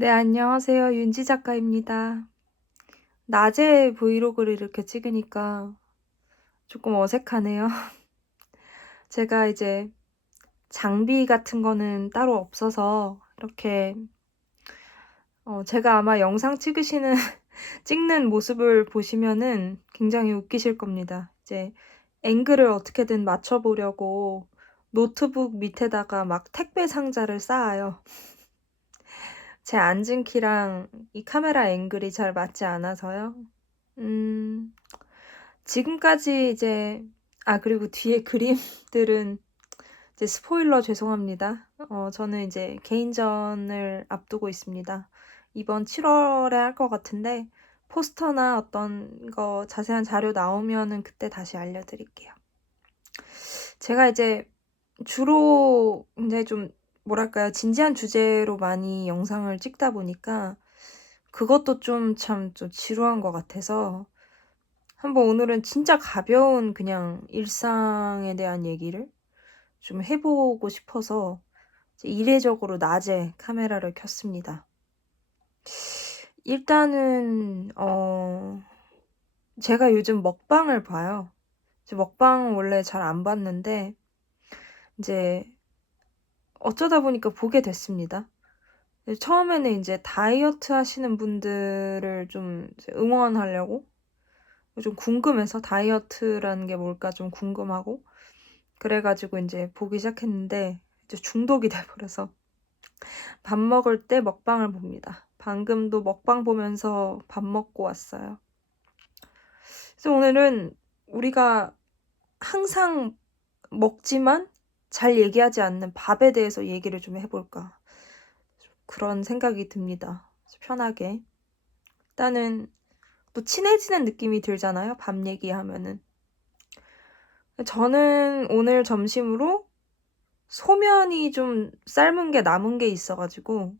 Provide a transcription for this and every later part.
네, 안녕하세요. 윤지 작가입니다. 낮에 브이로그를 이렇게 찍으니까 조금 어색하네요. 제가 이제 장비 같은 거는 따로 없어서 이렇게 제가 아마 영상 찍는 모습을 보시면은 굉장히 웃기실 겁니다. 이제 앵글을 어떻게든 맞춰보려고 노트북 밑에다가 막 택배 상자를 쌓아요. 제 앉은 키랑 이 카메라 앵글이 잘 맞지 않아서요. 음. 지금까지 이제 그리고 뒤에 그림들은 이제 스포일러 죄송합니다. 저는 이제 개인전을 앞두고 있습니다. 이번 7월에 할 것 같은데 포스터나 어떤 거 자세한 자료 나오면은 그때 다시 알려드릴게요. 제가 이제 주로 굉장히 좀 뭐랄까요? 진지한 주제로 많이 영상을 찍다 보니까 그것도 좀 참 좀 지루한 것 같아서 한번 오늘은 진짜 가벼운 그냥 일상에 대한 얘기를 좀 해보고 싶어서 이제 이례적으로 낮에 카메라를 켰습니다. 일단은 제가 요즘 먹방을 봐요. 이제 먹방 원래 잘 안 봤는데 이제 어쩌다 보니까 보게 됐습니다. 처음에는 이제 다이어트 하시는 분들을 좀 이제 응원하려고 좀 궁금해서 다이어트라는 게 뭘까 좀 궁금하고 그래가지고 이제 보기 시작했는데 이제 중독이 돼버려서 밥 먹을 때 먹방을 봅니다. 방금도 먹방 보면서 밥 먹고 왔어요. 그래서 오늘은 우리가 항상 먹지만 잘 얘기하지 않는 밥에 대해서 얘기를 좀 해볼까. 그런 생각이 듭니다. 편하게. 일단은 또 친해지는 느낌이 들잖아요. 밥 얘기하면은. 저는 오늘 점심으로 소면이 좀 삶은 게 남은 게 있어가지고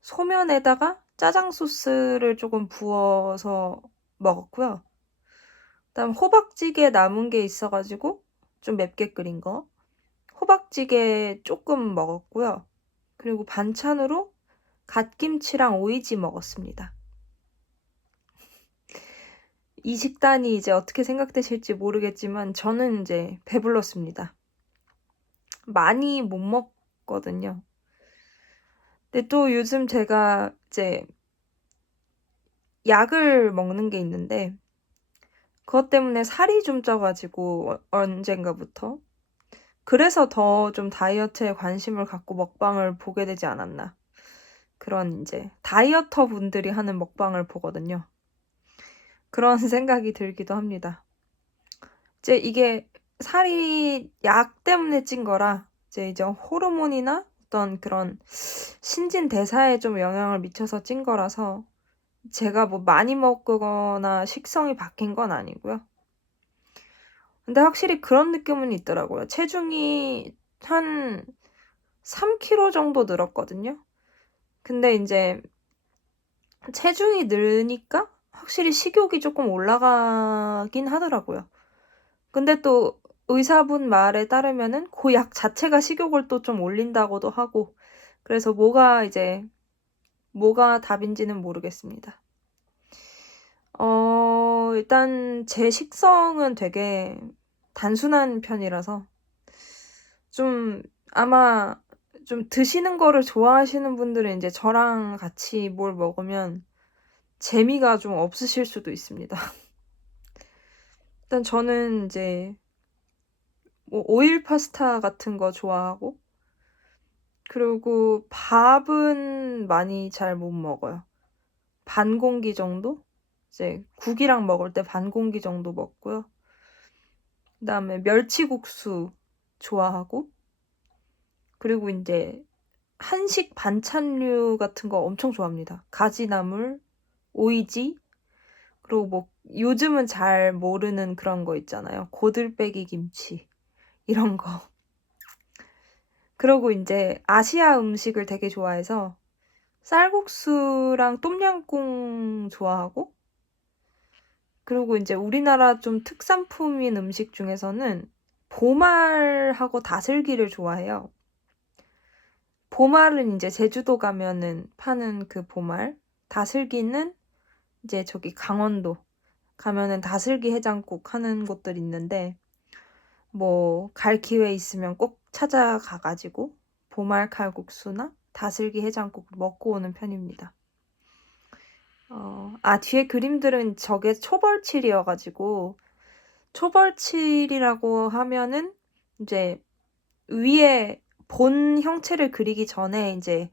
소면에다가 짜장 소스를 조금 부어서 먹었고요. 그다음 호박찌개 남은 게 있어가지고 좀 맵게 끓인 거 호박찌개 조금 먹었고요. 그리고 반찬으로 갓김치랑 오이지 먹었습니다. 이 식단이 이제 어떻게 생각되실지 모르겠지만 저는 이제 배불렀습니다. 많이 못 먹거든요. 근데 또 요즘 제가 이제 약을 먹는 게 있는데 그것 때문에 살이 좀 쪄가지고 언젠가부터 그래서 더 좀 다이어트에 관심을 갖고 먹방을 보게 되지 않았나. 그런 이제 다이어터 분들이 하는 먹방을 보거든요. 그런 생각이 들기도 합니다. 이제 이게 살이 약 때문에 찐 거라 이제 호르몬이나 어떤 그런 신진대사에 좀 영향을 미쳐서 찐 거라서 제가 뭐 많이 먹거나 식성이 바뀐 건 아니고요. 근데 확실히 그런 느낌은 있더라고요. 체중이 한 3kg 정도 늘었거든요. 근데 이제 체중이 늘니까 확실히 식욕이 조금 올라가긴 하더라고요. 근데 또 의사분 말에 따르면은 그 약 자체가 식욕을 또 좀 올린다고도 하고 그래서 뭐가 답인지는 모르겠습니다. 일단 제 식성은 되게 단순한 편이라서 좀 아마 좀 드시는 거를 좋아하시는 분들은 이제 저랑 같이 뭘 먹으면 재미가 좀 없으실 수도 있습니다. 일단 저는 이제 뭐 오일 파스타 같은 거 좋아하고 그리고 밥은 많이 잘 못 먹어요. 반 공기 정도? 이제 국이랑 먹을 때 반 공기 정도 먹고요. 그다음에 멸치국수 좋아하고 그리고 이제 한식 반찬류 같은 거 엄청 좋아합니다. 가지나물, 오이지, 그리고 뭐 요즘은 잘 모르는 그런 거 있잖아요. 고들빼기 김치 이런 거. 그리고 이제 아시아 음식을 되게 좋아해서 쌀국수랑 똠양꿍 좋아하고 그리고 이제 우리나라 좀 특산품인 음식 중에서는 보말하고 다슬기를 좋아해요. 보말은 이제 제주도 가면은 파는 그 보말, 다슬기는 이제 저기 강원도 가면은 다슬기 해장국 하는 곳들 있는데, 뭐 갈 기회 있으면 꼭 찾아가가지고 보말 칼국수나 다슬기 해장국 먹고 오는 편입니다. 뒤에 그림들은 저게 초벌칠이어가지고, 초벌칠이라고 하면은 이제 위에 본 형체를 그리기 전에 이제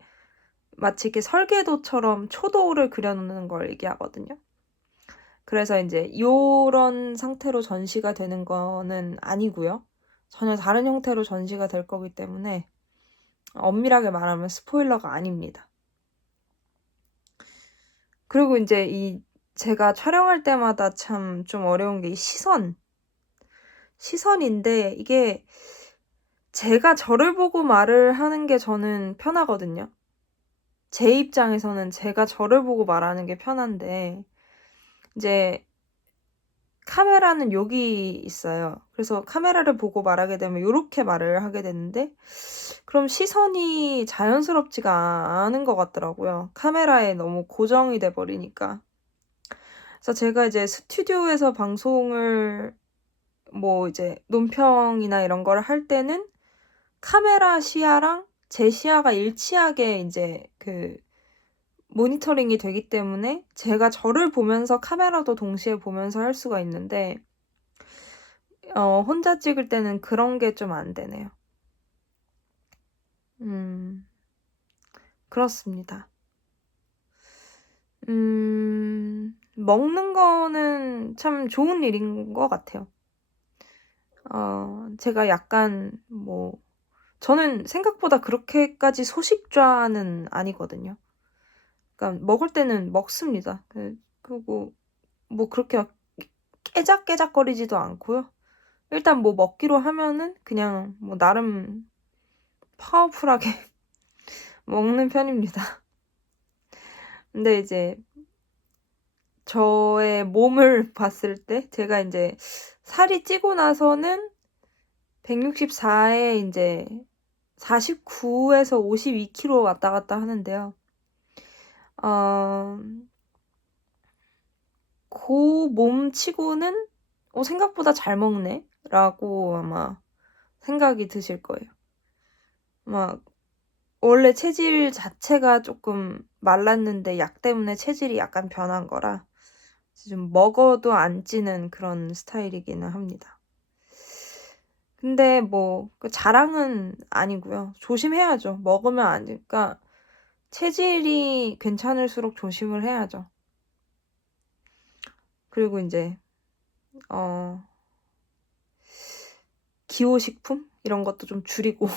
마치 이렇게 설계도처럼 초도를 그려놓는 걸 얘기하거든요. 그래서 이제 요런 상태로 전시가 되는 거는 아니고요. 전혀 다른 형태로 전시가 될 거기 때문에 엄밀하게 말하면 스포일러가 아닙니다. 그리고 이제 제가 촬영할 때마다 참 좀 어려운 게 이 시선인데, 이게 제가 저를 보고 말을 하는 게 저는 편하거든요. 제 입장에서는 제가 저를 보고 말하는 게 편한데, 이제 카메라는 여기 있어요. 그래서 카메라를 보고 말하게 되면 요렇게 말을 하게 되는데, 그럼 시선이 자연스럽지가 않은 것 같더라고요. 카메라에 너무 고정이 돼 버리니까. 그래서 제가 이제 스튜디오에서 방송을 뭐 이제 논평이나 이런 걸 할 때는 카메라 시야랑 제 시야가 일치하게 이제 그 모니터링이 되기 때문에 제가 저를 보면서 카메라도 동시에 보면서 할 수가 있는데, 혼자 찍을 때는 그런 게 좀 안 되네요. 그렇습니다. 먹는 거는 참 좋은 일인 것 같아요. 제가 약간 저는 생각보다 그렇게까지 소식좌는 아니거든요. 그러니까 먹을 때는 먹습니다. 그리고 뭐 그렇게 막 깨작깨작거리지도 않고요. 일단 뭐 먹기로 하면은 그냥 뭐 나름 파워풀하게 먹는 편입니다. 근데 이제 저의 몸을 봤을 때 제가 이제 살이 찌고 나서는 164에 이제 49에서 52kg 왔다 갔다 하는데요. 그 몸치고는 생각보다 잘 먹네 라고 아마 생각이 드실 거예요. 막 원래 체질 자체가 조금 말랐는데 약 때문에 체질이 약간 변한 거라 좀 먹어도 안 찌는 그런 스타일이기는 합니다. 근데 그 자랑은 아니고요. 조심해야죠. 먹으면 안 되니까 체질이 괜찮을수록 조심을 해야죠. 그리고 이제 기호식품 이런 것도 좀 줄이고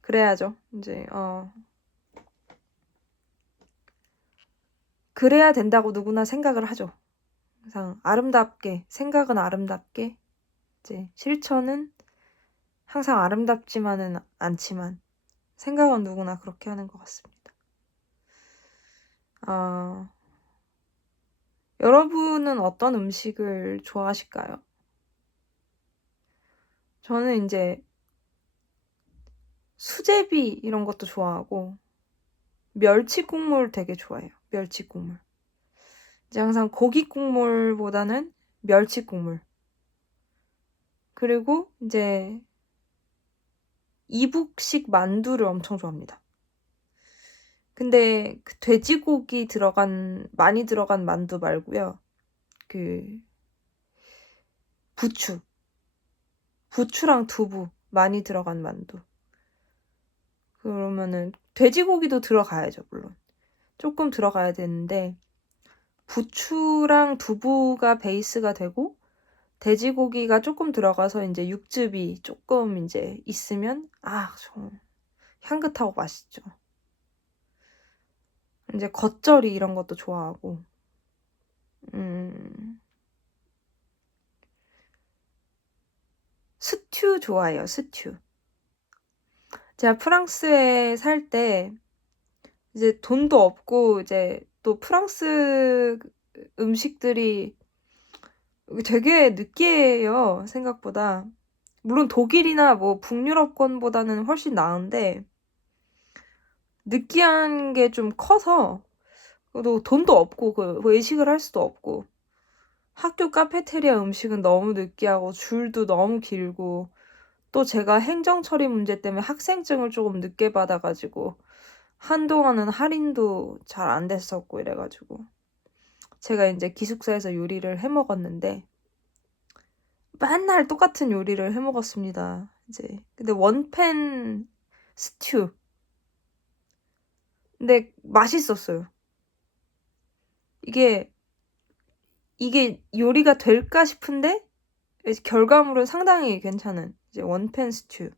그래야죠. 이제 그래야 된다고 누구나 생각을 하죠. 항상 아름답게, 생각은 아름답게, 이제 실천은 항상 아름답지만은 않지만 생각은 누구나 그렇게 하는 것 같습니다. 여러분은 어떤 음식을 좋아하실까요? 저는 이제 수제비 이런 것도 좋아하고 멸치 국물 되게 좋아해요. 멸치 국물. 이제 항상 고기 국물보다는 멸치 국물. 그리고 이제 이북식 만두를 엄청 좋아합니다. 근데 그 돼지고기 많이 들어간 만두 말고요. 부추랑 두부 많이 들어간 만두. 그러면은 돼지고기도 들어가야죠, 물론. 조금 들어가야 되는데 부추랑 두부가 베이스가 되고 돼지고기가 조금 들어가서 이제 육즙이 조금 이제 있으면 좀 향긋하고 맛있죠. 이제 겉절이 이런 것도 좋아하고. 스튜 좋아해요, 스튜. 제가 프랑스에 살 때 이제 돈도 없고 이제 또 프랑스 음식들이 되게 느끼해요, 생각보다. 물론 독일이나 뭐 북유럽권보다는 훨씬 나은데 느끼한 게 좀 커서 또 돈도 없고 그 외식을 할 수도 없고 학교 카페테리아 음식은 너무 느끼하고 줄도 너무 길고 또 제가 행정 처리 문제 때문에 학생증을 조금 늦게 받아가지고 한동안은 할인도 잘 안 됐었고 이래가지고 제가 이제 기숙사에서 요리를 해 먹었는데 맨날 똑같은 요리를 해 먹었습니다. 이제 근데 원팬 스튜. 근데 맛있었어요. 이게 요리가 될까 싶은데 결과물은 상당히 괜찮은 이제 원팬 스튜.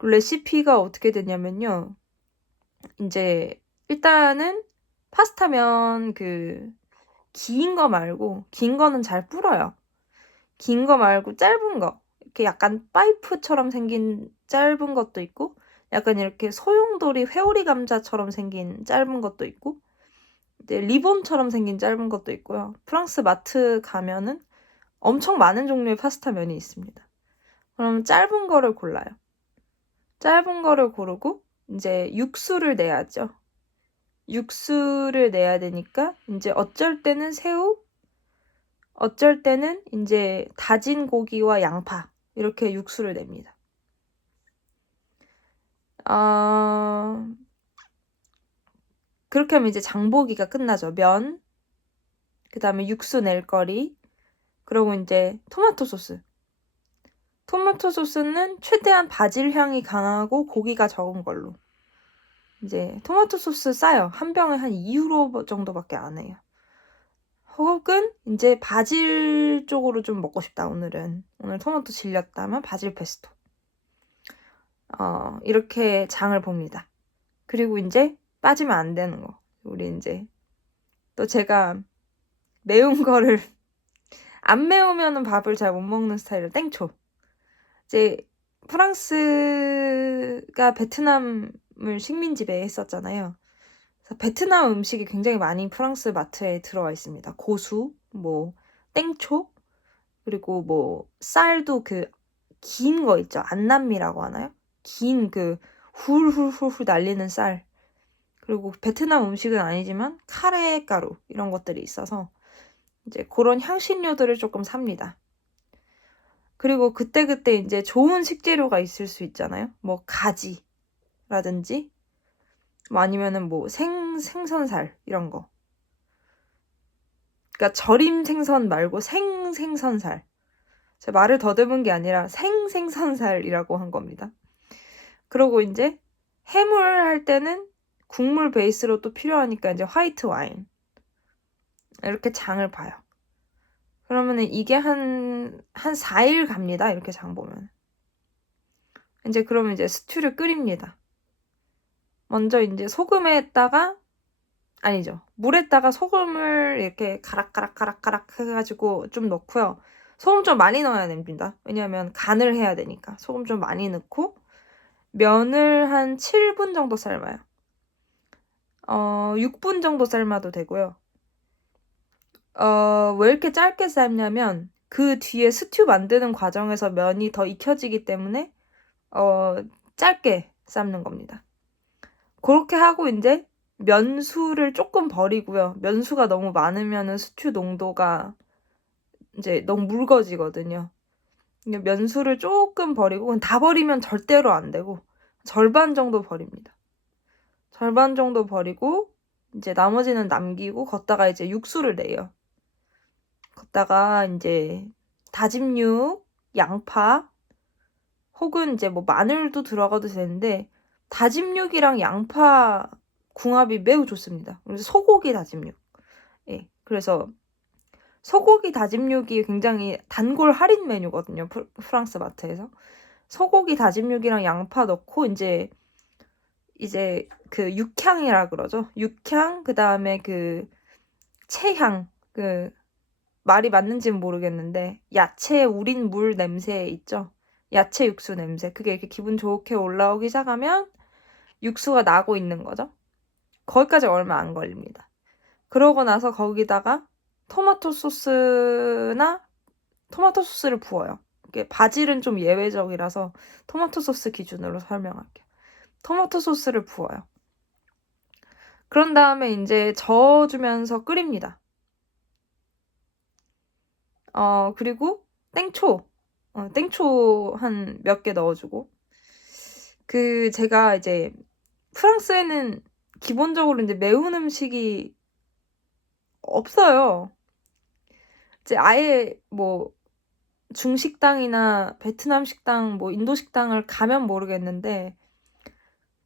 레시피가 어떻게 되냐면요. 이제 일단은 파스타면 긴 거 말고 긴 거는 잘 불어요. 긴 거 말고 짧은 거. 이렇게 약간 파이프처럼 생긴 짧은 것도 있고 약간 이렇게 소용돌이 회오리 감자처럼 생긴 짧은 것도 있고 이제 리본처럼 생긴 짧은 것도 있고요. 프랑스 마트 가면은 엄청 많은 종류의 파스타 면이 있습니다. 그럼 짧은 거를 골라요. 짧은 거를 고르고 이제 육수를 내야죠. 육수를 내야 되니까 이제 어쩔 때는 새우, 어쩔 때는 이제 다진 고기와 양파 이렇게 육수를 냅니다. 그렇게 하면 이제 장보기가 끝나죠. 면, 그 다음에 육수 낼 거리, 그리고 이제 토마토 소스. 토마토 소스는 최대한 바질 향이 강하고 고기가 적은 걸로. 이제 토마토 소스 싸요. 한 병에 한 2유로 정도밖에 안 해요. 혹은 이제 바질 쪽으로 좀 먹고 싶다 오늘 토마토 질렸다면 바질 페스토. 이렇게 장을 봅니다. 그리고 이제 빠지면 안 되는 거. 우리 이제 또 제가 매운 거를 안 매우면은 밥을 잘 못 먹는 스타일이라 땡초. 이제 프랑스가 베트남을 식민지배 했었잖아요. 그래서 베트남 음식이 굉장히 많이 프랑스 마트에 들어와 있습니다. 고수, 뭐 땡초, 그리고 뭐 쌀도 긴 거 있죠. 안남미라고 하나요? 긴 훌훌훌훌 날리는 쌀. 그리고 베트남 음식은 아니지만 카레 가루 이런 것들이 있어서 이제 그런 향신료들을 조금 삽니다. 그리고 그때그때 이제 좋은 식재료가 있을 수 있잖아요. 뭐 가지라든지 뭐 아니면은 뭐 생선살 이런 거. 그러니까 절임 생선 말고 생선살. 제가 말을 더듬은 게 아니라 생선살이라고 한 겁니다. 그리고 이제 해물 할 때는 국물 베이스로 또 필요하니까 이제 화이트 와인. 이렇게 장을 봐요. 그러면은 이게 한 4일 갑니다. 이렇게 장 보면. 그러면 이제 스튜를 끓입니다. 먼저 이제 물에다가 소금을 이렇게 가락가락 해가지고 좀 넣고요. 소금 좀 많이 넣어야 됩니다. 왜냐면 간을 해야 되니까. 소금 좀 많이 넣고 면을 한 7분 정도 삶아요. 6분 정도 삶아도 되고요. 왜 이렇게 짧게 삶냐면 그 뒤에 스튜 만드는 과정에서 면이 더 익혀지기 때문에 짧게 삶는 겁니다. 그렇게 하고 이제 면수를 조금 버리고요. 면수가 너무 많으면 스튜 농도가 이제 너무 묽어지거든요. 면수를 조금 버리고 다 버리면 절대로 안 되고 절반 정도 버립니다. 절반 정도 버리고 이제 나머지는 남기고 걷다가 이제 육수를 내요. 걷다가 이제 다진 육, 양파 혹은 이제 뭐 마늘도 들어가도 되는데 다진 육이랑 양파 궁합이 매우 좋습니다. 그래서 소고기 다진 육. 예. 그래서 소고기 다진 육이 굉장히 단골 할인 메뉴거든요. 프랑스 마트에서. 소고기 다진 육이랑 양파 넣고 이제 육향이라 그러죠. 육향 그다음에 채향 말이 맞는지는 모르겠는데 야채 우린 물 냄새 있죠. 야채 육수 냄새. 그게 이렇게 기분 좋게 올라오기 시작하면 육수가 나고 있는 거죠. 거기까지 얼마 안 걸립니다. 그러고 나서 거기다가 토마토 소스를 부어요. 이게 바질은 좀 예외적이라서 토마토 소스 기준으로 설명할게요. 토마토 소스를 부어요. 그런 다음에 이제 저어주면서 끓입니다. 그리고 땡초 한 몇 개 넣어주고, 제가 이제 프랑스에는 기본적으로 이제 매운 음식이 없어요. 이제 아예 뭐 중식당이나 베트남 식당, 뭐 인도 식당을 가면 모르겠는데,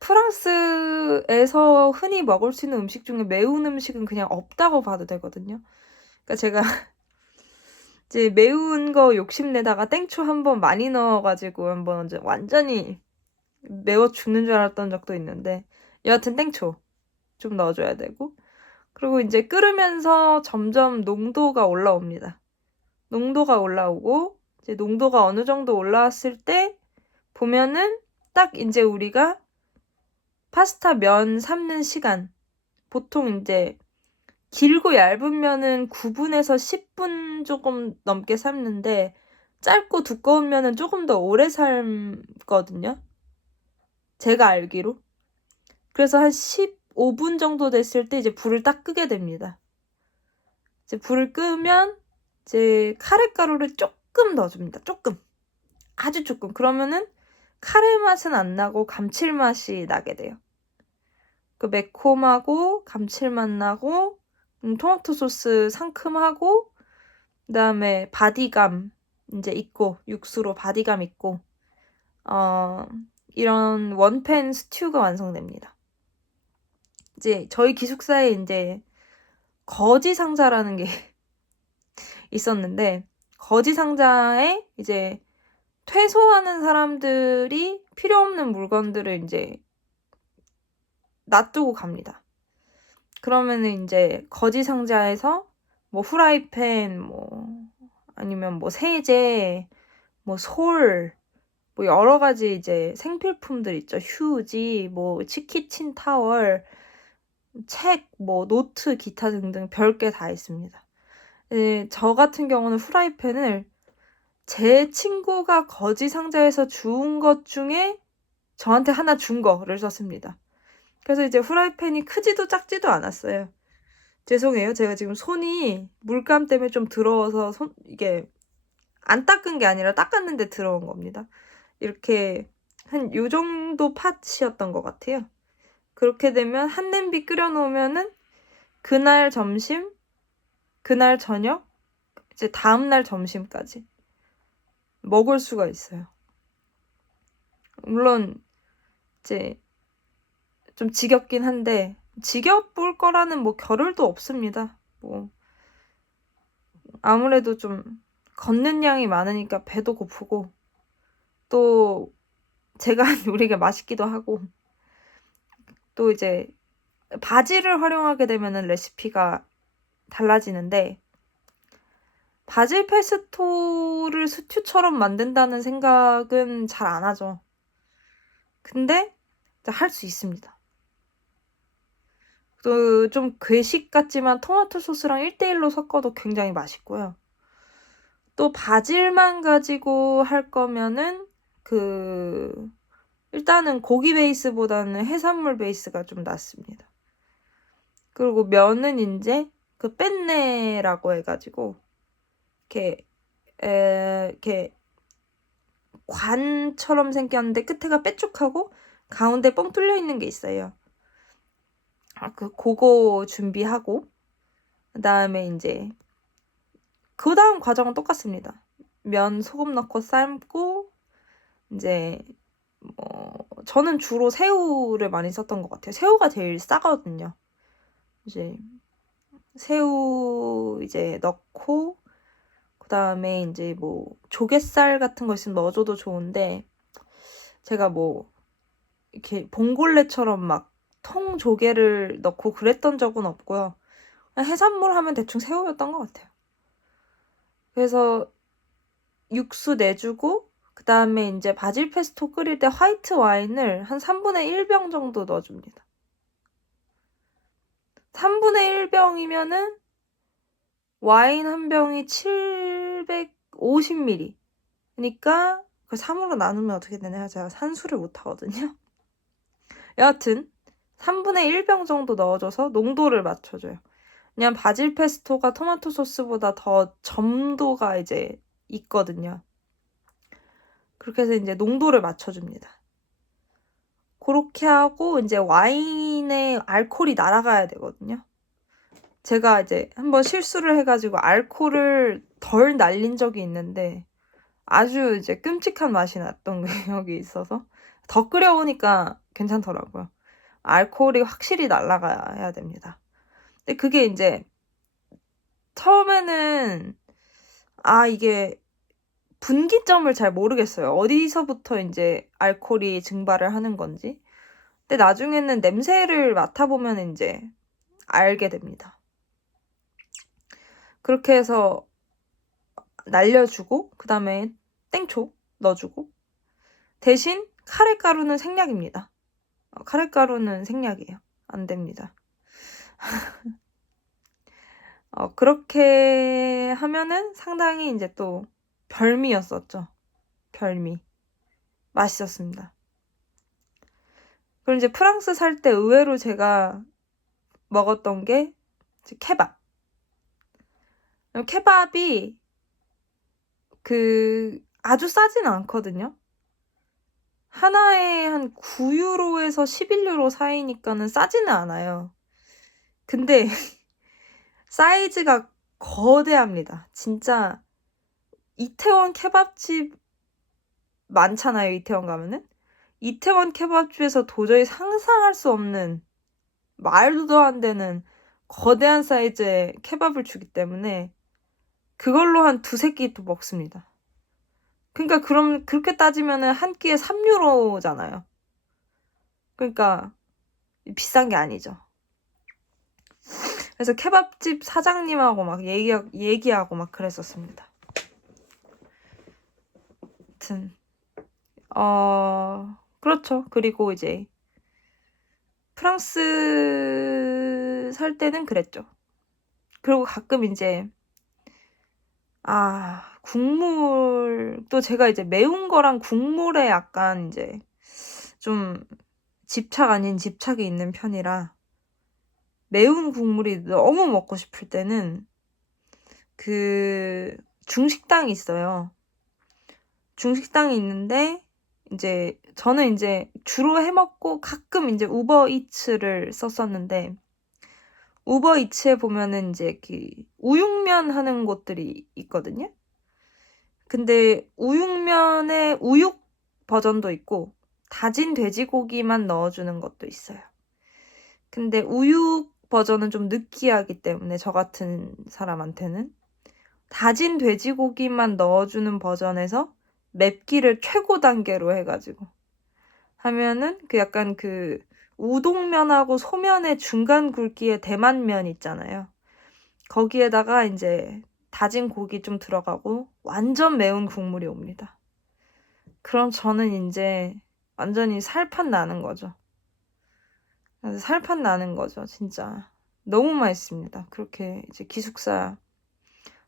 프랑스에서 흔히 먹을 수 있는 음식 중에 매운 음식은 그냥 없다고 봐도 되거든요. 그러니까 제가 이제 매운 거 욕심내다가 땡초 한번 많이 넣어가지고 한번 완전히 매워 죽는 줄 알았던 적도 있는데, 여하튼 땡초 좀 넣어줘야 되고, 그리고 이제 끓으면서 점점 농도가 올라옵니다. 농도가 올라오고, 이제 농도가 어느 정도 올라왔을 때 보면은 딱 이제 우리가 파스타 면 삶는 시간, 보통 이제 길고 얇은 면은 9분에서 10분 조금 넘게 삶는데, 짧고 두꺼운 면은 조금 더 오래 삶거든요. 제가 알기로. 그래서 한 15분 정도 됐을 때 이제 불을 딱 끄게 됩니다. 이제 불을 끄면 이제 카레가루를 조금 넣어줍니다. 조금. 아주 조금. 그러면은 카레 맛은 안 나고 감칠맛이 나게 돼요. 그 매콤하고 감칠맛 나고, 토마토 소스 상큼하고, 그다음에 바디감 이제 있고, 육수로 바디감 있고, 이런 원팬 스튜가 완성됩니다. 이제 저희 기숙사에 이제 거지 상자라는 게 있었는데, 거지 상자에 이제 퇴소하는 사람들이 필요 없는 물건들을 이제 놔두고 갑니다. 그러면은 이제 거지 상자에서 뭐 후라이팬, 뭐 아니면 뭐 세제, 뭐 솔, 뭐 여러 가지 이제 생필품들 있죠. 휴지, 뭐 치키친 타월, 책, 뭐 노트, 기타 등등 별게 다 있습니다. 저 같은 경우는 후라이팬을 제 친구가 거지 상자에서 주운 것 중에 저한테 하나 준 거를 썼습니다. 그래서 이제 후라이팬이 크지도 작지도 않았어요. 죄송해요. 제가 지금 손이 물감 때문에 좀 더러워서 이게 안 닦은 게 아니라 닦았는데 더러운 겁니다. 이렇게 한 요 정도 팥이었던 것 같아요. 그렇게 되면 한 냄비 끓여놓으면은 그날 점심, 그날 저녁, 이제 다음날 점심까지 먹을 수가 있어요. 물론 이제 좀 지겹긴 한데, 지겨울 거라는 뭐 겨를도 없습니다. 뭐 아무래도 좀 걷는 양이 많으니까 배도 고프고, 또 제가 한 요리가 맛있기도 하고, 또 이제 바질을 활용하게 되면은 레시피가 달라지는데, 바질 페스토를 스튜처럼 만든다는 생각은 잘 안 하죠. 근데 할 수 있습니다. 좀 괴식 같지만 토마토 소스랑 1대1로 섞어도 굉장히 맛있고요. 또 바질만 가지고 할 거면은 일단은 고기 베이스보다는 해산물 베이스가 좀 낫습니다. 그리고 면은 이제 뺀네라고 해가지고 이렇게 관처럼 생겼는데 끝에가 뾰족하고 가운데 뻥 뚫려 있는 게 있어요. 그거 준비하고, 그다음에 이제 그 다음 과정은 똑같습니다. 면 소금 넣고 삶고, 이제 저는 주로 새우를 많이 썼던 것 같아요. 새우가 제일 싸거든요. 이제 새우 이제 넣고, 그다음에 이제 뭐 조갯살 같은 거 있으면 넣어줘도 좋은데, 제가 뭐 이렇게 봉골레처럼 막 통조개를 넣고 그랬던 적은 없고요. 해산물 하면 대충 새우였던 것 같아요. 그래서 육수 내주고, 그 다음에 이제 바질 페스토 끓일 때 화이트 와인을 한 3분의 1병 정도 넣어줍니다. 3분의 1병이면은 와인 한 병이 750ml. 그러니까 그 3으로 나누면 어떻게 되냐? 제가 산수를 못 하거든요. 여하튼 3분의 1병 정도 넣어줘서 농도를 맞춰줘요. 그냥 바질 페스토가 토마토 소스보다 더 점도가 이제 있거든요. 그렇게 해서 이제 농도를 맞춰줍니다. 그렇게 하고 이제 와인의 알코올이 날아가야 되거든요. 제가 이제 한번 실수를 해가지고 알코올을 덜 날린 적이 있는데 아주 이제 끔찍한 맛이 났던 기억이 있어서 더 끓여오니까 괜찮더라고요. 알코올이 확실히 날아가야 됩니다. 근데 그게 이제 처음에는 이게 분기점을 잘 모르겠어요. 어디서부터 이제 알코올이 증발을 하는 건지. 근데 나중에는 냄새를 맡아보면 이제 알게 됩니다. 그렇게 해서 날려주고 그 다음에 땡초 넣어주고 대신 카레가루는 생략입니다. 카레가루는 생략이에요. 안 됩니다. 그렇게 하면은 상당히 이제 또 별미였었죠. 별미. 맛있었습니다. 그리고 이제 프랑스 살 때 의외로 제가 먹었던 게 케밥. 케밥이 아주 싸진 않거든요. 하나에 한 9유로에서 11유로 사이니까는 싸지는 않아요. 근데 사이즈가 거대합니다. 진짜 이태원 케밥집 많잖아요. 이태원 가면은. 이태원 케밥집에서 도저히 상상할 수 없는 말도 안 되는 거대한 사이즈의 케밥을 주기 때문에 그걸로 한 두세 끼 또 먹습니다. 그러니까 그럼 그렇게 따지면은 한 끼에 3유로잖아요. 그러니까 비싼 게 아니죠. 그래서 케밥집 사장님하고 막 얘기하고 막 그랬었습니다. 아무튼 그렇죠. 그리고 이제 프랑스 살 때는 그랬죠. 그리고 가끔 이제 국물도 제가 이제 매운 거랑 국물에 약간 이제 좀 집착 아닌 집착이 있는 편이라 매운 국물이 너무 먹고 싶을 때는 중식당이 있어요. 중식당이 있는데 이제 저는 이제 주로 해먹고 가끔 이제 우버이츠를 썼었는데 우버이츠에 보면은 이제 우육면 하는 곳들이 있거든요. 근데 우육면에 우육 버전도 있고 다진 돼지고기만 넣어주는 것도 있어요. 근데 우육 버전은 좀 느끼하기 때문에 저 같은 사람한테는 다진 돼지고기만 넣어주는 버전에서 맵기를 최고 단계로 해가지고 하면은 약간 우동면하고 소면의 중간 굵기의 대만면 있잖아요. 거기에다가 이제 다진 고기 좀 들어가고 완전 매운 국물이 옵니다. 그럼 저는 이제 완전히 살판 나는 거죠. 살판 나는 거죠, 진짜. 너무 맛있습니다. 그렇게 이제 기숙사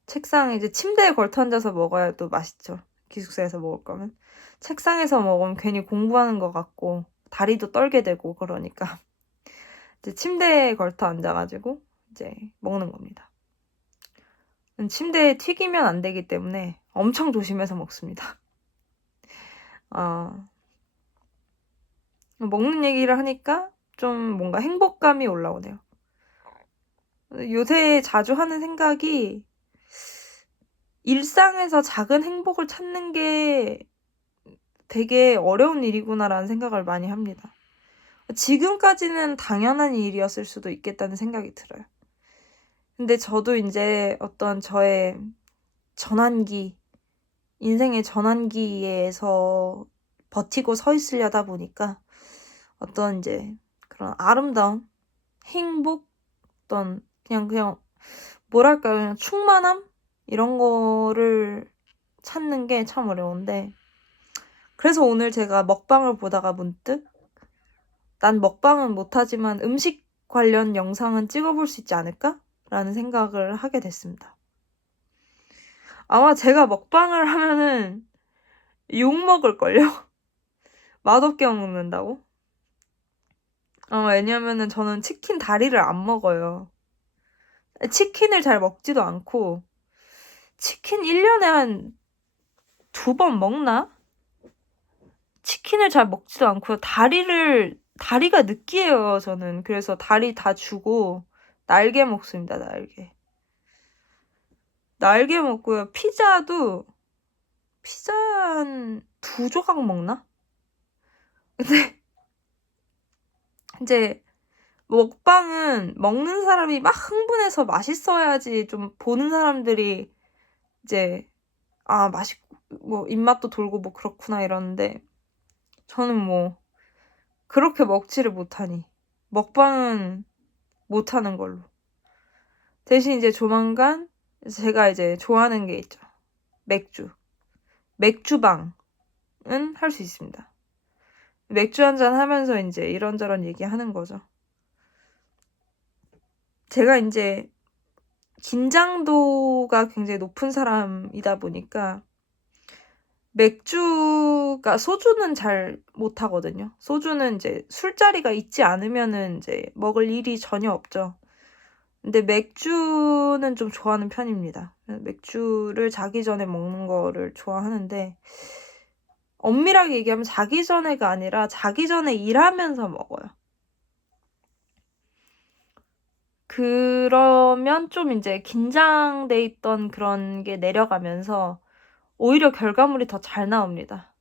책상에 이제 침대에 걸터 앉아서 먹어야 또 맛있죠. 기숙사에서 먹을 거면. 책상에서 먹으면 괜히 공부하는 것 같고 다리도 떨게 되고 그러니까 이제 침대에 걸터 앉아가지고 이제 먹는 겁니다. 침대에 튀기면 안 되기 때문에 엄청 조심해서 먹습니다. 먹는 얘기를 하니까 좀 뭔가 행복감이 올라오네요. 요새 자주 하는 생각이 일상에서 작은 행복을 찾는 게 되게 어려운 일이구나라는 생각을 많이 합니다. 지금까지는 당연한 일이었을 수도 있겠다는 생각이 들어요. 근데 저도 이제 어떤 저의 전환기, 인생의 전환기에서 버티고 서 있으려다 보니까 어떤 이제 그런 아름다움, 행복, 어떤 그냥 뭐랄까요, 그냥 충만함? 이런 거를 찾는 게 참 어려운데 그래서 오늘 제가 먹방을 보다가 문득 난 먹방은 못하지만 음식 관련 영상은 찍어볼 수 있지 않을까? 라는 생각을 하게 됐습니다. 아마 제가 먹방을 하면은 욕 먹을걸요? 맛없게 먹는다고? 왜냐면은 저는 치킨 다리를 안 먹어요. 치킨을 잘 먹지도 않고, 치킨 1년에 한 2번 먹나? 치킨을 잘 먹지도 않고요. 다리가 느끼해요, 저는. 그래서 다리 다 주고, 날개 먹습니다, 날개. 날개 먹고요. 피자 한 2조각 먹나? 근데, 이제, 먹방은 먹는 사람이 막 흥분해서 맛있어야지 좀 보는 사람들이 이제, 맛있고, 뭐, 입맛도 돌고 뭐 그렇구나 이러는데, 저는 뭐, 그렇게 먹지를 못하니. 먹방은 못하는 걸로. 대신 이제 조만간 제가 이제 좋아하는 게 있죠. 맥주방은 할 수 있습니다. 맥주 한잔 하면서 이제 이런저런 얘기하는 거죠. 제가 이제 긴장도가 굉장히 높은 사람이다 보니까 소주는 잘 못하거든요. 소주는 이제 술자리가 있지 않으면은 이제 먹을 일이 전혀 없죠. 근데 맥주는 좀 좋아하는 편입니다. 맥주를 자기 전에 먹는 거를 좋아하는데, 엄밀하게 얘기하면 자기 전에가 아니라 자기 전에 일하면서 먹어요. 그러면 좀 이제 긴장돼 있던 그런 게 내려가면서 오히려 결과물이 더 잘 나옵니다.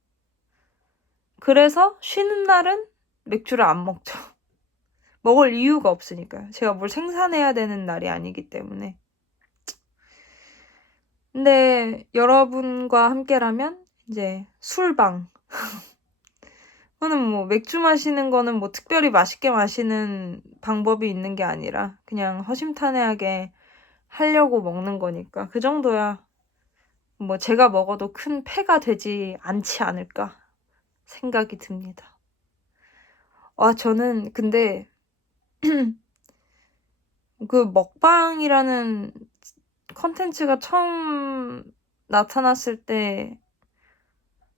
그래서 쉬는 날은 맥주를 안 먹죠. 먹을 이유가 없으니까요. 제가 뭘 생산해야 되는 날이 아니기 때문에. 근데 여러분과 함께라면 이제 술방. 저는 뭐 맥주 마시는 거는 뭐 특별히 맛있게 마시는 방법이 있는 게 아니라 그냥 허심탄회하게 하려고 먹는 거니까 그 정도야 뭐 제가 먹어도 큰 폐가 되지 않지 않을까 생각이 듭니다. 저는 근데 그 먹방이라는 컨텐츠가 처음 나타났을 때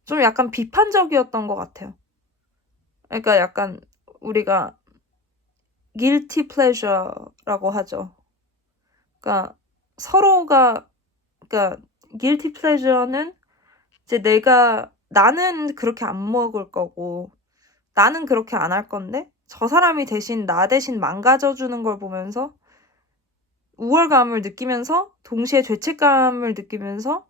좀 약간 비판적이었던 것 같아요. 그러니까 약간 우리가 guilty pleasure라고 하죠. 그러니까 그러니까 guilty pleasure는 이제 나는 그렇게 안 먹을 거고 나는 그렇게 안 할 건데 저 사람이 나 대신 망가져주는 걸 보면서 우월감을 느끼면서 동시에 죄책감을 느끼면서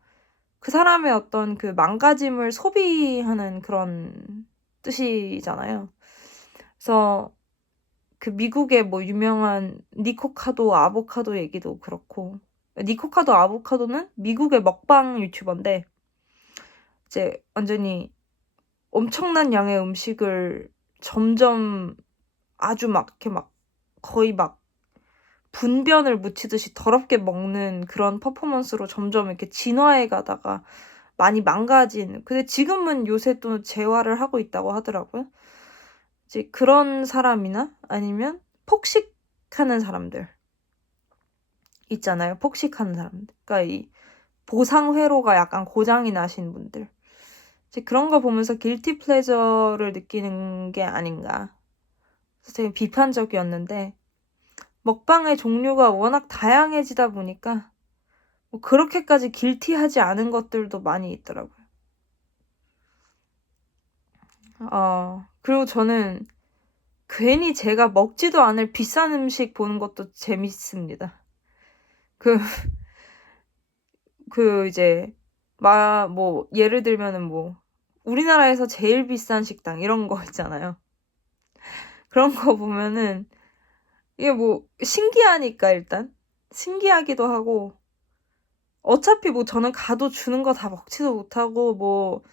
그 사람의 어떤 그 망가짐을 소비하는 그런 뜻이잖아요. 그래서 그 미국의 뭐 유명한 니코카도 아보카도 얘기도 그렇고, 니코카도 아보카도는 미국의 먹방 유튜버인데 이제 완전히 엄청난 양의 음식을 점점 아주 막 이렇게 막 거의 막 분변을 묻히듯이 더럽게 먹는 그런 퍼포먼스로 점점 이렇게 진화해 가다가 많이 망가진. 근데 지금은 요새 또 재활을 하고 있다고 하더라고요. 이제 그런 사람이나 아니면 폭식하는 사람들 있잖아요. 폭식하는 사람들. 그러니까 이 보상회로가 약간 고장이 나신 분들. 이제 그런 거 보면서 길티 플레저를 느끼는 게 아닌가. 그래서 되게 비판적이었는데 먹방의 종류가 워낙 다양해지다 보니까 뭐 그렇게까지 길티하지 않은 것들도 많이 있더라고요. 그리고 저는 괜히 제가 먹지도 않을 비싼 음식 보는 것도 재밌습니다. 이제, 뭐, 예를 들면은 뭐, 우리나라에서 제일 비싼 식당, 이런 거 있잖아요. 그런 거 보면은, 이게 뭐, 신기하니까, 일단. 신기하기도 하고, 어차피 뭐, 저는 가도 주는 거 다 먹지도 못하고, 뭐,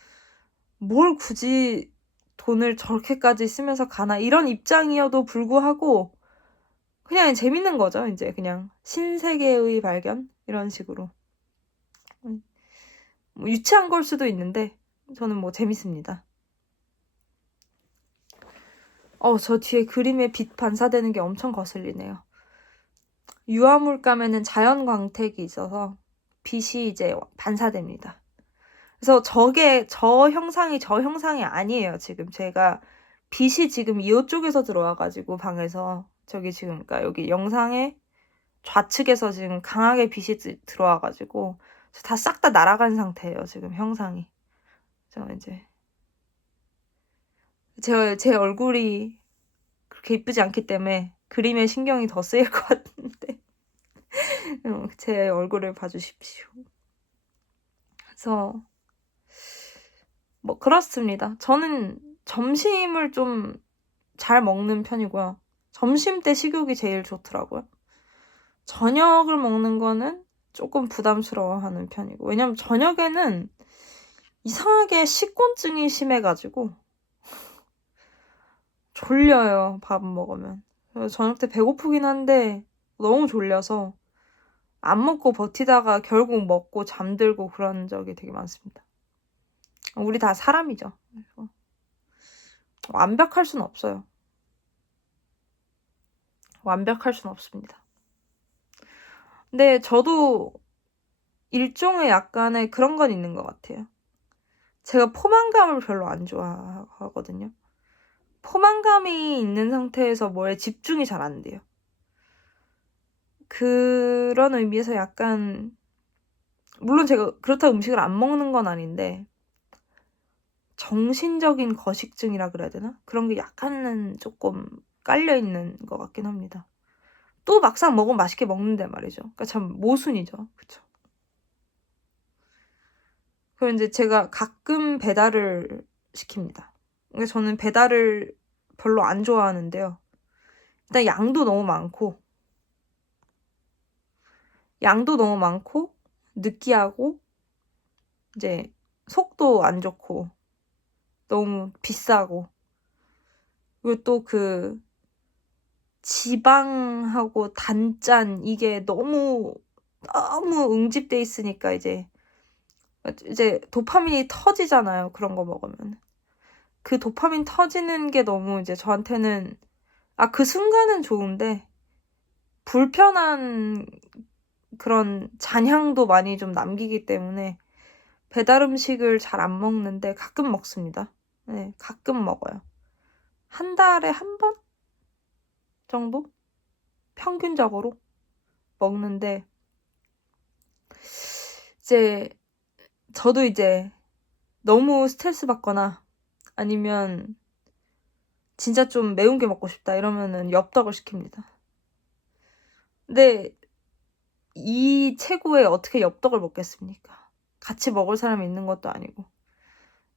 뭘 굳이 돈을 저렇게까지 쓰면서 가나, 이런 입장이어도 불구하고, 그냥 재밌는 거죠, 이제. 그냥, 신세계의 발견? 이런 식으로. 뭐 유치한 걸 수도 있는데 저는 뭐 재밌습니다. 저 뒤에 그림에 빛 반사되는 게 엄청 거슬리네요. 유화물감에는 자연 광택이 있어서 빛이 이제 반사됩니다. 그래서 저 형상이 아니에요. 지금 제가 빛이 지금 이쪽에서 들어와가지고 방에서 저기 지금 그러니까 여기 영상에 좌측에서 지금 강하게 빛이 들어와가지고 다 싹 다 날아간 상태예요 지금 형상이. 저 이제 제 얼굴이 그렇게 이쁘지 않기 때문에 그림에 신경이 더 쓰일 것 같은데 제 얼굴을 봐주십시오. 그래서 뭐 그렇습니다. 저는 점심을 좀 잘 먹는 편이고요. 점심 때 식욕이 제일 좋더라고요. 저녁을 먹는 거는 조금 부담스러워하는 편이고, 왜냐면 저녁에는 이상하게 식곤증이 심해가지고 졸려요, 밥 먹으면. 그래서 저녁 때 배고프긴 한데 너무 졸려서 안 먹고 버티다가 결국 먹고 잠들고 그런 적이 되게 많습니다. 우리 다 사람이죠. 그래서 완벽할 순 없어요. 완벽할 순 없습니다. 근데 저도 일종의 약간의 그런 건 있는 것 같아요. 제가 포만감을 별로 안 좋아하거든요. 포만감이 있는 상태에서 뭐에 집중이 잘 안 돼요. 그런 의미에서 약간, 물론 제가 그렇다고 음식을 안 먹는 건 아닌데, 정신적인 거식증이라 그래야 되나? 그런 게 약간은 조금 깔려있는 것 같긴 합니다. 또 막상 먹으면 맛있게 먹는데 말이죠. 그러니까 참 모순이죠. 그쵸? 그럼 이제 제가 가끔 배달을 시킵니다. 그러니까 저는 배달을 별로 안 좋아하는데요. 일단 양도 너무 많고, 느끼하고, 이제 속도 안 좋고, 너무 비싸고, 그리고 또 그 지방하고 단짠 이게 너무 응집돼 있으니까 이제 도파민이 터지잖아요. 그런 거 먹으면. 그 도파민 터지는 게 너무 이제 저한테는 그 순간은 좋은데 불편한 그런 잔향도 많이 좀 남기기 때문에 배달 음식을 잘 안 먹는데 가끔 먹습니다. 네, 가끔 먹어요. 한 달에 한 번 정도? 평균적으로 먹는데 이제 저도 이제 너무 스트레스 받거나 아니면 진짜 좀 매운 게 먹고 싶다 이러면은 엽떡을 시킵니다. 근데 이 체구에 어떻게 엽떡을 먹겠습니까? 같이 먹을 사람이 있는 것도 아니고.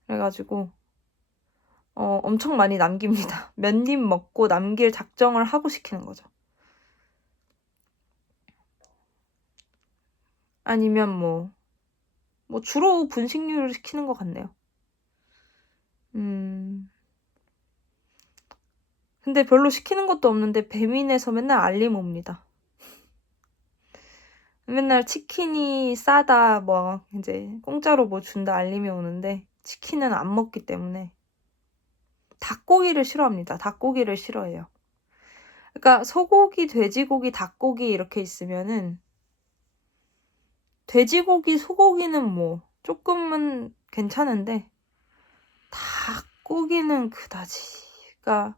그래가지고 엄청 많이 남깁니다. 몇 입 먹고 남길 작정을 하고 시키는 거죠. 아니면 뭐 주로 분식류를 시키는 것 같네요. 근데 별로 시키는 것도 없는데 배민에서 맨날 알림 옵니다. 맨날 치킨이 싸다, 뭐, 이제 공짜로 뭐 준다 알림이 오는데 치킨은 안 먹기 때문에 닭고기를 싫어합니다. 닭고기를 싫어해요. 그러니까 소고기, 돼지고기, 닭고기 이렇게 있으면은 돼지고기, 소고기는 뭐 조금은 괜찮은데 닭고기는 그다지. 그러니까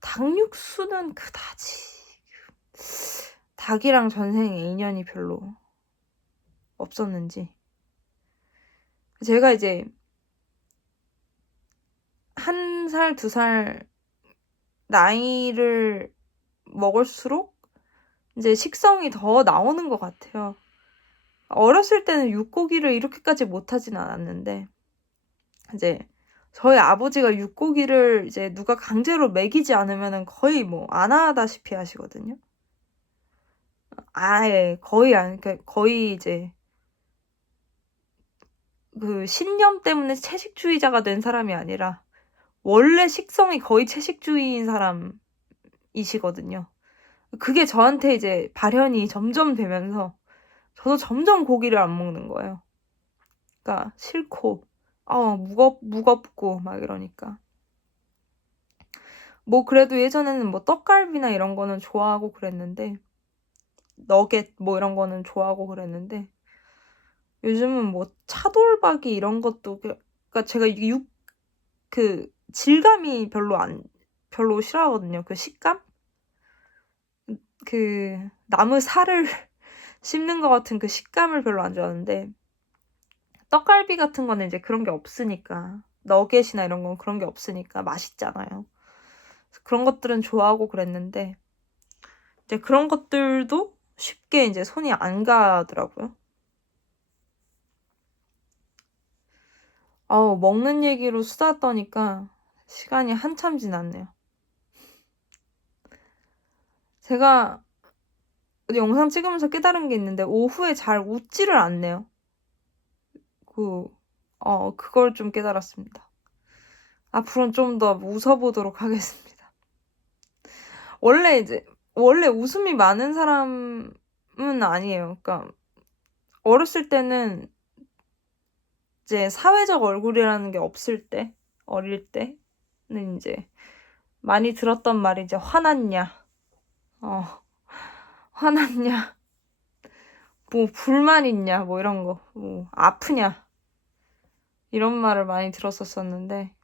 닭육수는 그다지. 닭이랑 전생에 인연이 별로 없었는지. 제가 이제 1살, 2살 나이를 먹을수록 이제 식성이 더 나오는 것 같아요. 어렸을 때는 육고기를 이렇게까지 못하진 않았는데, 이제 저희 아버지가 육고기를 이제 누가 강제로 먹이지 않으면은 거의 뭐 안 하다시피 하시거든요. 아예 그러니까 거의 이제 그 신념 때문에 채식주의자가 된 사람이 아니라 원래 식성이 거의 채식주의인 사람이시거든요. 그게 저한테 이제 발현이 점점 되면서 저도 점점 고기를 안 먹는 거예요. 그러니까 싫고 무겁고 막 이러니까. 뭐 그래도 예전에는 뭐 떡갈비나 이런 거는 좋아하고 그랬는데 너겟 뭐 이런 거는 좋아하고 그랬는데 요즘은 뭐 차돌박이 이런 것도 그러니까 제가 그 질감이 별로 싫어하거든요. 그 식감? 그 나무 살을 씹는 것 같은 그 식감을 별로 안 좋아하는데, 떡갈비 같은 거는 이제 그런 게 없으니까, 너겟이나 이런 건 그런 게 없으니까 맛있잖아요. 그런 것들은 좋아하고 그랬는데, 이제 그런 것들도 쉽게 이제 손이 안 가더라고요. 먹는 얘기로 수다 떠니까 시간이 한참 지났네요. 제가 영상 찍으면서 깨달은 게 있는데, 오후에 잘 웃지를 않네요. 그걸 좀 깨달았습니다. 앞으로는 좀 더 웃어보도록 하겠습니다. 원래 웃음이 많은 사람은 아니에요. 그러니까, 어렸을 때는 이제 사회적 얼굴이라는 게 없을 때, 어릴 때는 이제 많이 들었던 말이 이제 화났냐, 화났냐, 뭐 불만 있냐, 뭐 이런 거, 뭐 아프냐, 이런 말을 많이 들었었는데,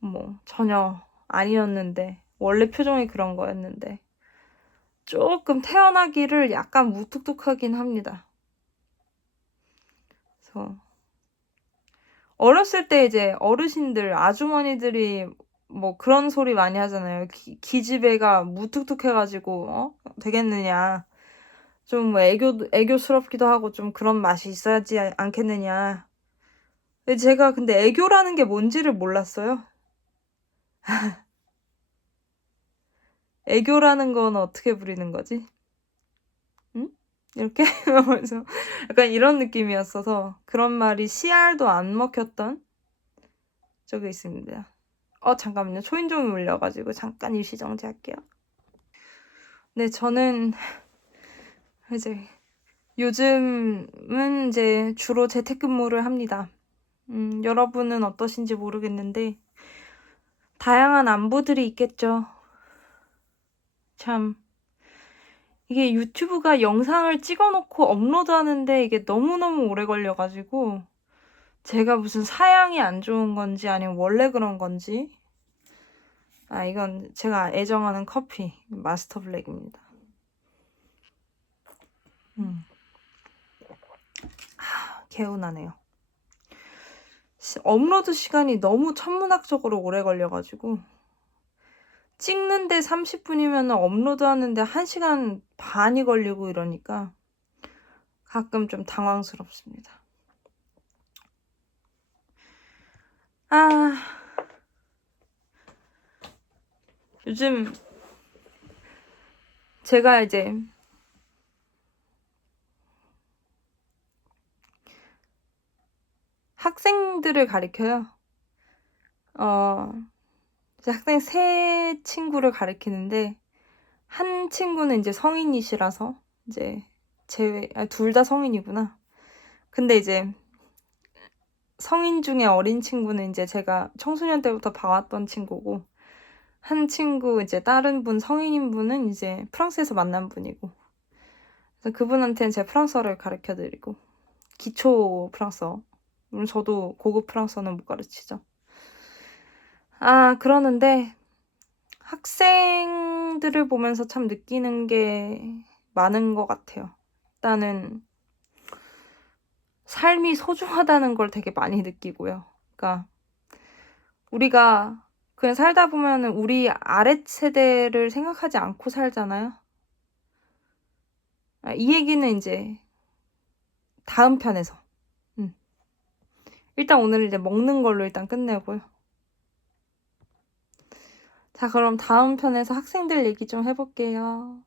뭐 전혀 아니었는데, 원래 표정이 그런 거였는데, 조금 태어나기를 약간 무뚝뚝하긴 합니다. 그래서 어렸을 때 이제 어르신들, 아주머니들이 뭐 그런 소리 많이 하잖아요. 기집애가 무뚝뚝해가지고 되겠느냐. 좀 뭐 애교스럽기도 하고 좀 그런 맛이 있어야지 않겠느냐. 근데 애교라는 게 뭔지를 몰랐어요. 애교라는 건 어떻게 부리는 거지? 응? 이렇게? 그래서 약간 이런 느낌이었어서 그런 말이 씨알도 안 먹혔던 적이 있습니다. 잠깐만요. 초인종이 울려가지고 잠깐 일시정지할게요. 네, 저는 이제 요즘은 이제 주로 재택근무를 합니다. 여러분은 어떠신지 모르겠는데 다양한 안보들이 있겠죠. 참, 이게 유튜브가 영상을 찍어놓고 업로드하는데 이게 너무너무 오래 걸려가지고 제가 무슨 사양이 안 좋은 건지 아니면 원래 그런 건지, 이건 제가 애정하는 커피 마스터 블랙입니다. 개운하네요. 업로드 시간이 너무 천문학적으로 오래 걸려가지고 찍는데 30분이면 업로드하는데 1시간 반이 걸리고 이러니까 가끔 좀 당황스럽습니다. 요즘 제가 이제 학생들을 가르쳐요. 이제 학생 세 친구를 가르치는데 한 친구는 이제 성인이시라서 이제 둘 다 성인이구나. 근데 이제 성인 중에 어린 친구는 이제 제가 청소년 때부터 봐왔던 친구고, 한 친구 이제 다른 분 성인인 분은 이제 프랑스에서 만난 분이고, 그래서 그분한테는 제가 프랑스어를 가르쳐드리고, 기초 프랑스어. 물론 저도 고급 프랑스어는 못 가르치죠. 그러는데 학생들을 보면서 참 느끼는 게 많은 것 같아요. 일단은 삶이 소중하다는 걸 되게 많이 느끼고요. 그러니까 우리가 그냥 살다 보면은 우리 아랫 세대를 생각하지 않고 살잖아요. 이 얘기는 이제 다음 편에서. 일단 오늘 이제 먹는 걸로 일단 끝내고요. 자, 그럼 다음 편에서 학생들 얘기 좀 해볼게요.